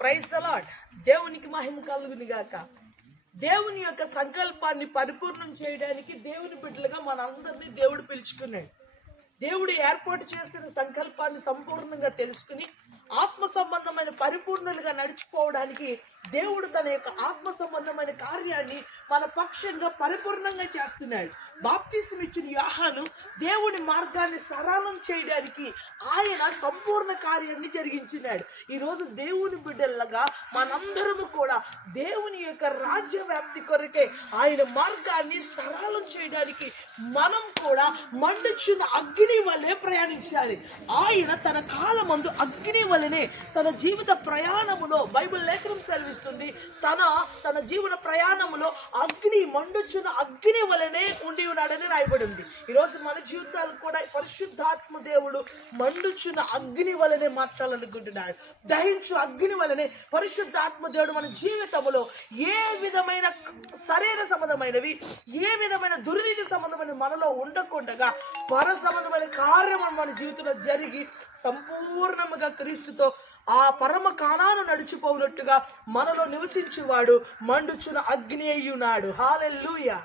Praise allot దేవునికి మహిమ కలుగుని గాక. దేవుని యొక్క సంకల్పాన్ని పరిపూర్ణం చేయడానికి దేవుని బిడ్డలుగా మనందరినీ దేవుడు పిలుచుకున్నాడు. దేవుడు ఏర్పాటు చేసిన సంకల్పాన్ని సంపూర్ణంగా తెలుసుకుని ఆత్మ సంబంధమైన పరిపూర్ణులుగా నడుచుకోవడానికి దేవుడు తన యొక్క ఆత్మ సంబంధమైన కార్యాన్ని మన పక్షంగా పరిపూర్ణంగా చేస్తున్నాడు. బాప్తీసం ఇచ్చిన యాహాను దేవుని మార్గాన్ని సరళం చేయడానికి ఆయన సంపూర్ణ కార్యాన్ని జరిగించినాడు. ఈరోజు దేవుని బిడ్డలగా మనందరము కూడా దేవుని యొక్క రాజ్య వ్యాప్తి కొరకే ఆయన మార్గాన్ని సరళం చేయడానికి మనం కూడా మండుచున్న అగ్ని వల్లే ప్రయాణించాలి. ఆయన తన కాలమందు అగ్ని వలనే తన జీవిత ప్రయాణములో బైబిల్ లేఖనం సెలవిస్తుంది. తన తన జీవన ప్రయాణములో అగ్ని మండుచున్న అగ్ని వలనే ఉండి ఉన్నాడని రాయబడి ఉంది. ఈరోజు మన జీవితాలు కూడా పరిశుద్ధాత్మ దేవుడు మండుచున్న అగ్ని వలనే మార్చాలనుకుంటున్నాడు. దహించు అగ్ని వలనే పరిశుద్ధాత్మ దేవుడు మన జీవితంలో ఏ విధమైన శరీర సంబంధమైనవి ఏ విధమైన దుర్నీతి సంబంధమైన మనలో ఉండకుండగా పర సంబంధమైన కార్యం మన జీవితంలో జరిగి సంపూర్ణముగా క్రీస్తుతో ఆ పరమ కాణాను నడిచిపోనట్టుగా మనలో నివసించువాడు మండుచున్న అగ్ని అయ్యున్నాడు. హాలెల్లుయా